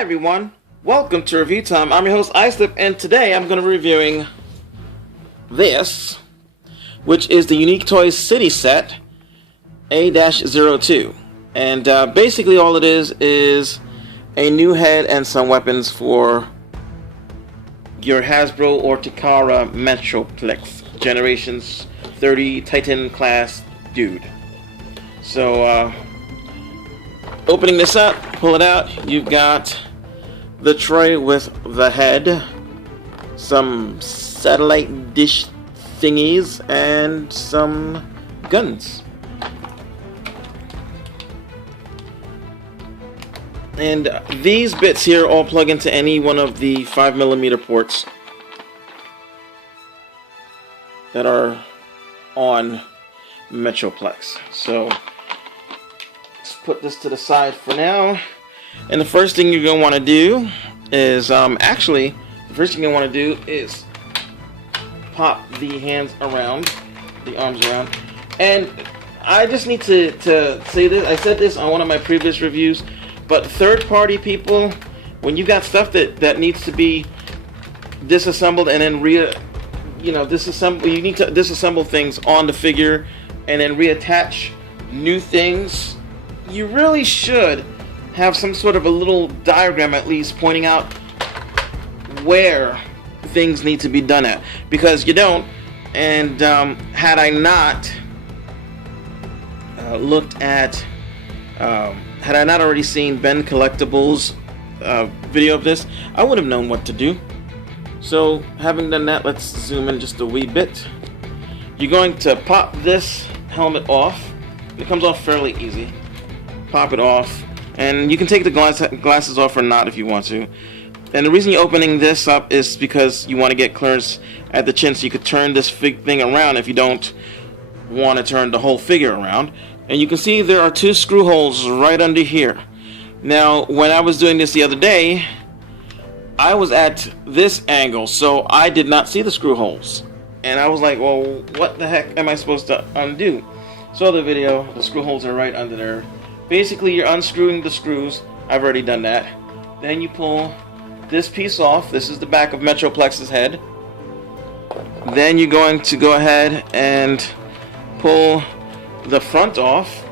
everyone, welcome to Review Time. I'm your host Islip, and today I'm going to be reviewing this, which is the Unique Toys City Set A-02. And basically all it is a new head and some weapons for your Hasbro or Takara Metroplex Generations 30 Titan class dude. So opening this up, pull it out, you've got the tray with the head, some satellite dish thingies, and some guns. And these bits here all plug into any one of the 5mm ports that are on Metroplex. So let's put this to the side for now. And the first thing you're going to want to do is, the first thing you want to do is pop the hands around, the arms around. And I just need to say this, I said this on one of my previous reviews, but third-party people, when you got stuff that needs to be disassembled and then you need to disassemble things on the figure and then reattach new things, you really should have some sort of a little diagram at least pointing out where things need to be done at, because you don't. And had I not had I not already seen Ben Collectibles' video of this, I would have known what to do. So having done that, let's zoom in just a wee bit. You're going to pop this helmet off. It comes off fairly easy. Pop it off. And you can take the glasses off or not if you want to. And the reason you're opening this up is because you want to get clearance at the chin so you could turn this thing around if you don't want to turn the whole figure around. And you can see there are two screw holes right under here. Now, when I was doing this the other day, I was at this angle, so I did not see the screw holes. And I was like, well, what the heck am I supposed to undo? So the video, the screw holes are right under there. Basically, you're unscrewing the screws. I've already done that. Then you pull this piece off. This is the back of Metroplex's head. Then you're going to go ahead and pull the front off.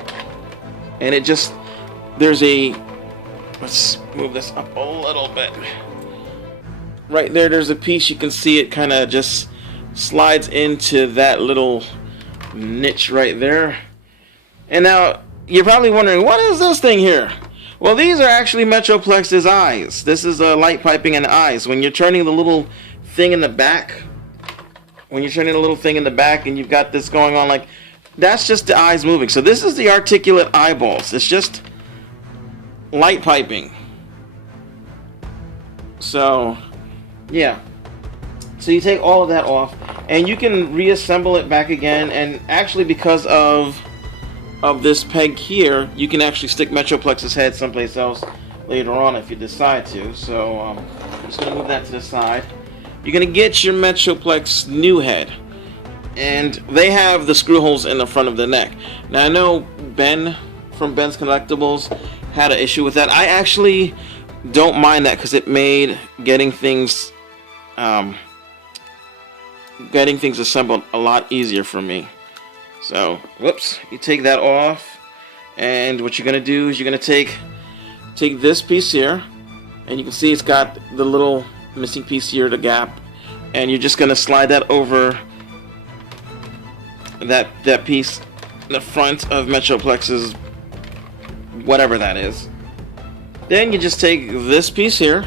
And it just, let's move this up a little bit. Right there's a piece, you can see it kind of just slides into that little niche right there. And now, you're probably wondering, what is this thing here? Well, these are actually Metroplex's eyes. This is light piping and eyes. When you're turning the little thing in the back, and you've got this going on, like, that's just the eyes moving. So this is the articulate eyeballs. It's just light piping. So, yeah. So you take all of that off, and you can reassemble it back again, and actually because of this peg here, you can actually stick Metroplex's head someplace else later on if you decide to. So I'm just going to move that to the side. You're going to get your Metroplex new head, and they have the screw holes in the front of the neck. Now I know Ben from Ben's Collectibles had an issue with that. I actually don't mind that because it made getting things assembled a lot easier for me. So, whoops, you take that off, and what you're going to do is you're going to take this piece here, and you can see it's got the little missing piece here, the gap, and you're just going to slide that over that piece in the front of Metroplex's whatever that is. Then you just take this piece here,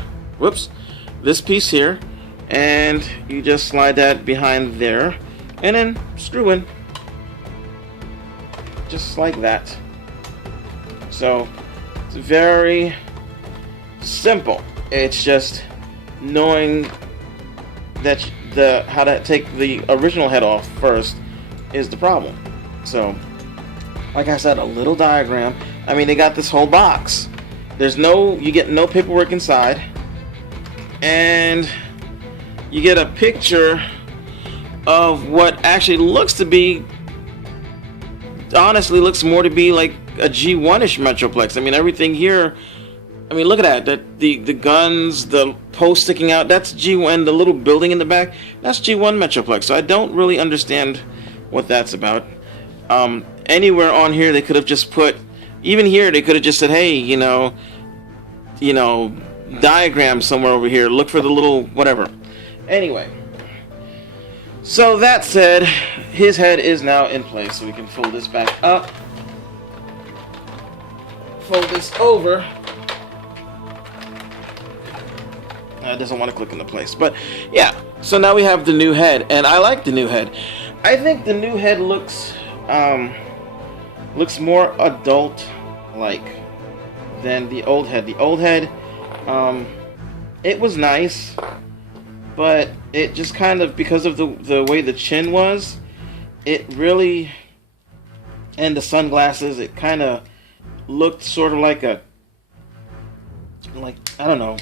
and you just slide that behind there, and then screw in. Just like that. So it's very simple. It's just knowing that how to take the original head off first is the problem. So, like I said, a little diagram. I mean, they got this whole box. You get no paperwork inside, and you get a picture of what actually looks to be, honestly looks more to be like a G1-ish Metroplex. I mean, everything here I mean, look at that. The guns, the post sticking out. That's G1. The little building in the back. That's G1 Metroplex. So I don't really understand what that's about. Anywhere on here they could have just put. Even here they could have just said, hey, you know, diagram somewhere over here. Look for the little whatever. Anyway. So that said, his head is now in place. So we can fold this back up. Fold this over. It doesn't want to click into place, but yeah. So now we have the new head, and I like the new head. I think the new head looks more adult-like than the old head. The old head, it was nice, but it just kind of, because of the way the chin was, it really, and the sunglasses, it kind of looked sort of like I don't know,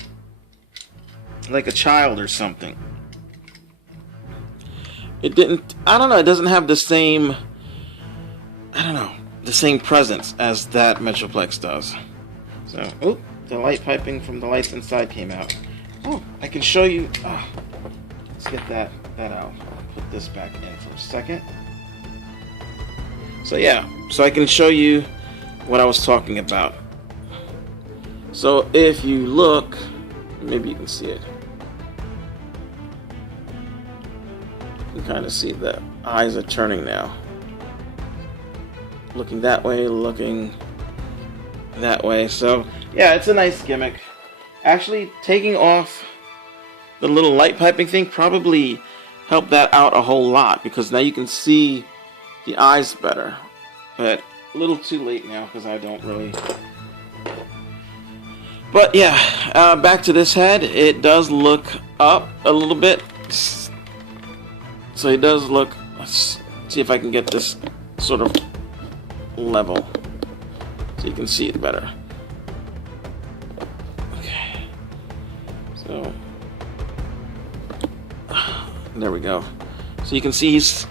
like a child or something. It didn't, I don't know, it doesn't have the same, I don't know, the same presence as that Metroplex does. So, oh, the light piping from the lights inside came out. Oh, I can show you, let's get that out. I'll put this back in for a second. So yeah, so I can show you what I was talking about. So if you look, maybe you can see it. You can kind of see the eyes are turning now. Looking that way, looking that way. So yeah, it's a nice gimmick. Actually, taking off the little light piping thing probably helped that out a whole lot, because now you can see the eyes better. But a little too late now, because I don't really. But yeah, back to this head. It does look up a little bit. So it does look. Let's see if I can get this sort of level so you can see it better. Okay. So there we go. So you can see he's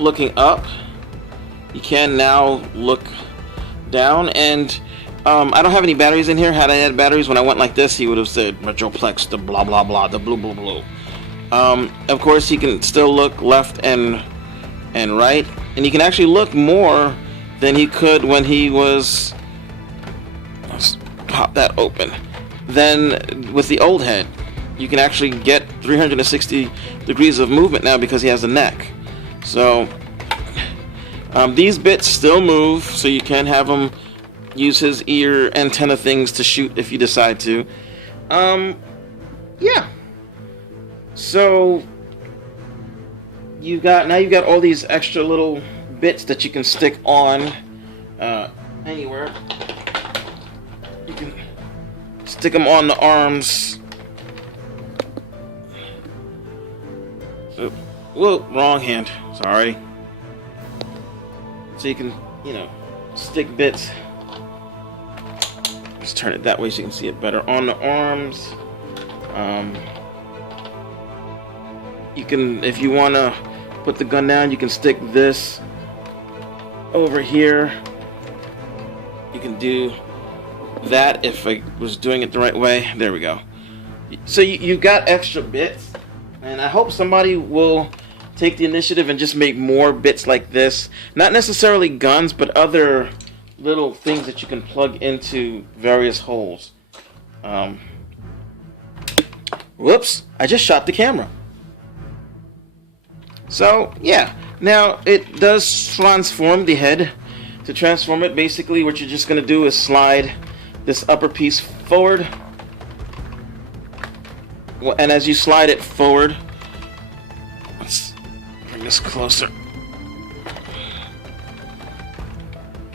looking up. You can now look down, and I don't have any batteries in here. Had I had batteries, when I went like this, he would have said Metroplex, the blah blah blah, the blue blue blue. Of course, he can still look left and right, and he can actually look more than he could when he was. Let's pop that open. Then with the old head, you can actually get 360 degrees of movement now because he has a neck. So these bits still move, so you can have him use his ear antenna things to shoot if you decide to. Yeah. So you've got all these extra little bits that you can stick on anywhere. You can stick them on the arms. So, whoa, wrong hand. Sorry. So you can, stick bits. Let's turn it that way so you can see it better. On the arms, you can, if you want to put the gun down, you can stick this over here. You can do that if I was doing it the right way. There we go. So you've got extra bits, and I hope somebody will take the initiative and just make more bits like this. Not necessarily guns, but other little things that you can plug into various holes. Whoops, I just shot the camera. So, yeah. Now, it does transform the head. To transform it, basically what you're just going to do is slide this upper piece forward. And as you slide it forward, let's bring this closer.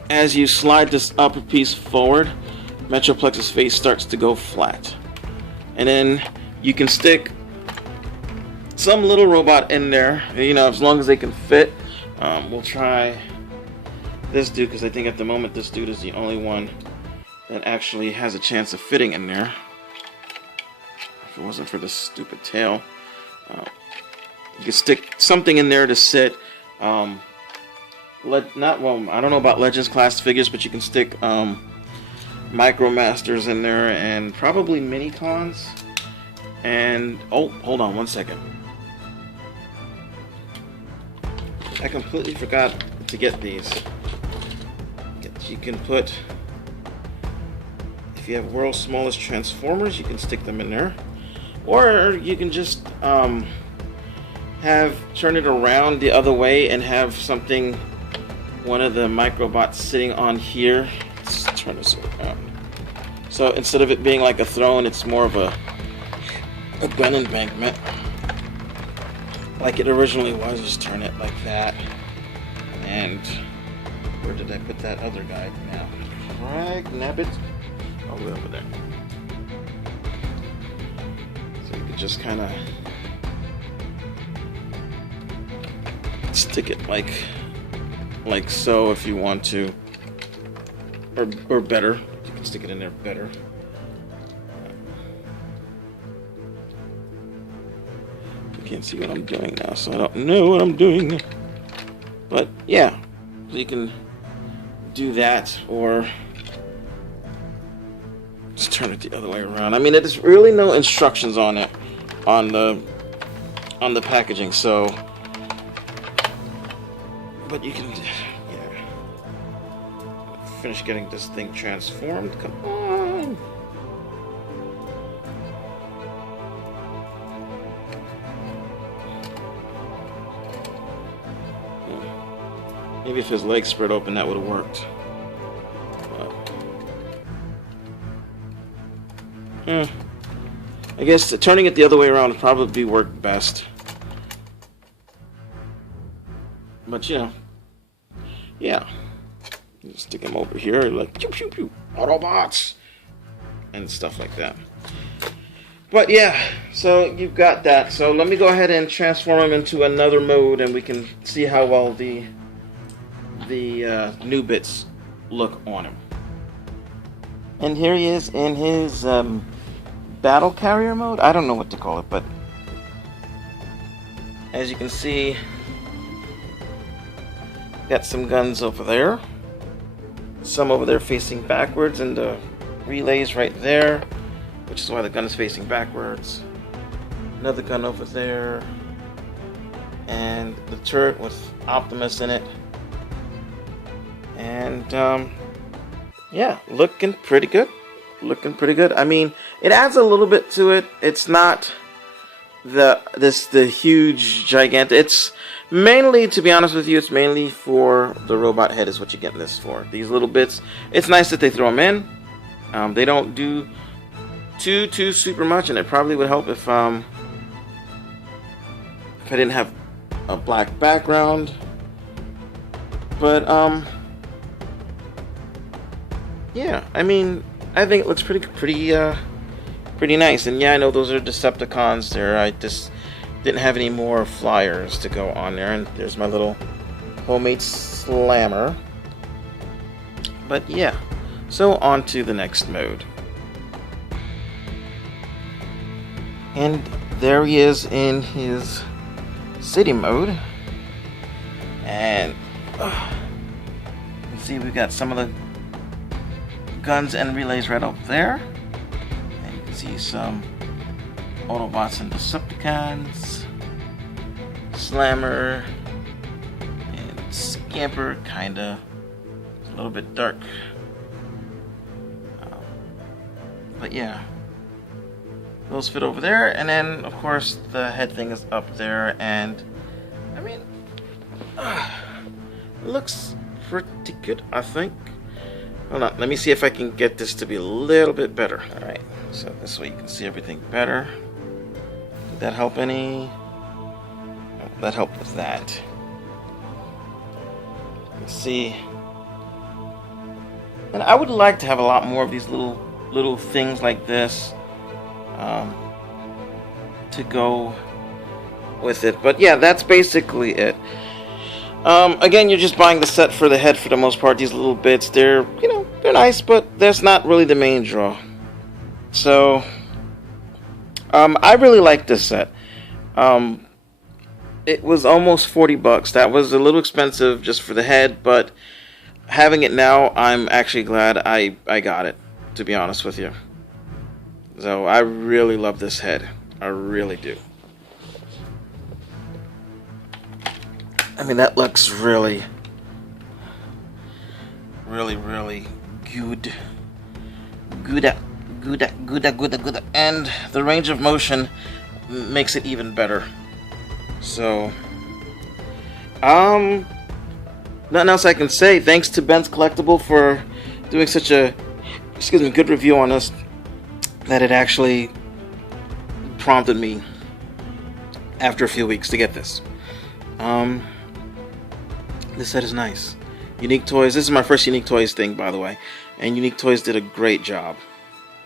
As you slide this upper piece forward, Metroplex's face starts to go flat. And then you can stick some little robot in there, as long as they can fit. We'll try this dude, because I think at the moment this dude is the only one that actually has a chance of fitting in there. If it wasn't for this stupid tail. You could stick something in there to sit. I don't know about Legends class figures, but you can stick Micromasters in there, and probably Mini-Cons. And, oh, hold on one second. I completely forgot to get these. You can put, if you have world's smallest transformers, you can stick them in there. Or you can just turn it around the other way and have something, one of the microbots sitting on here. Let's turn this around. So instead of it being like a throne, it's more of a gun embankment, like it originally was. Just turn it like that. And where did I put that other guy now? Right, nabbit. All the way over there. So you could just kind of stick it like so if you want to, or better. You can stick it in there better. You can't see what I'm doing now, so I don't know what I'm doing. But yeah, so you can do that, or just turn it the other way around. I mean, there's really no instructions on it on the packaging, so but you can, yeah. Finish getting this thing transformed. Come on. Maybe if his legs spread open, that would have worked. But, I guess turning it the other way around would probably work best. But you know, yeah. You stick them over here, like pew pew pew, Autobots, and stuff like that. But yeah, so you've got that. So let me go ahead and transform him into another mode, and we can see how well the new bits look on him. And here he is in his battle carrier mode. I don't know what to call it, but as you can see, got some guns over there, some over there facing backwards, and the relays right there, which is why the gun is facing backwards. Another gun over there, and the turret with Optimus in it. And yeah, looking pretty good. I mean, it adds a little bit to it. It's not the huge gigantic. It's mainly, to be honest with you, it's mainly for the robot head is what you're getting this for. These little bits. It's nice that they throw them in. They don't do too super much, and it probably would help if I didn't have a black background. But yeah, I mean, I think it looks pretty nice. And yeah, I know those are Decepticons there. I just didn't have any more flyers to go on there. And there's my little homemade slammer. But yeah, so on to the next mode. And there he is in his city mode. And you can see we've got some of the guns and relays right up there, and you can see some Autobots and Decepticons, Slammer, and Scamper, kinda. It's a little bit dark, but yeah, those fit over there. And then of course the head thing is up there, and I mean, it looks pretty good, I think. Hold on, let me see if I can get this to be a little bit better. Alright, so this way you can see everything better. Did that help any? No, that helped with that. Let's see. And I would like to have a lot more of these little things like this to go with it. But yeah, that's basically it. Again, you're just buying the set for the head for the most part. These little bits, they're nice, but that's not really the main draw. So, I really like this set. It was almost $40. That was a little expensive just for the head, but having it now, I'm actually glad I got it. to be honest with you. So I really love this head. I really do. I mean, that looks really good. Good. And the range of motion makes it even better. So, nothing else I can say. Thanks to Ben's Collectible for doing such a, good review on this, that it actually prompted me after a few weeks to get this. This set is nice. Unique Toys, this is my first Unique Toys thing, by the way, and Unique Toys did a great job.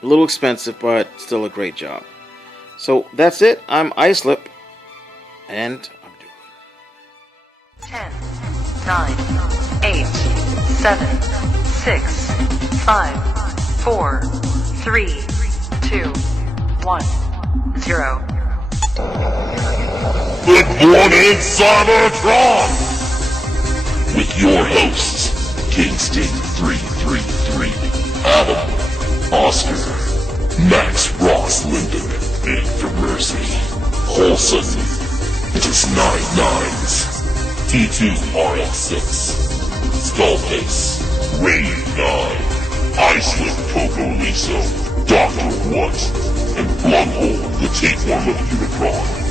A little expensive, but still a great job. So that's it. I'm Icelip, and I'm doing 10, 9, 8, 7, 6, 5, 4, 3, 2, 1, 0. Good morning, Cybertron! With your hosts, Kingston 333, Adam, Oscar, Max Ross Linden, and for Mercy, Holson, just 9 9s, T2 RX6, Skullface, Rain 9, Icelip Coco Liso, Dr. What, and Blunghole, the tapeworm of Unicron.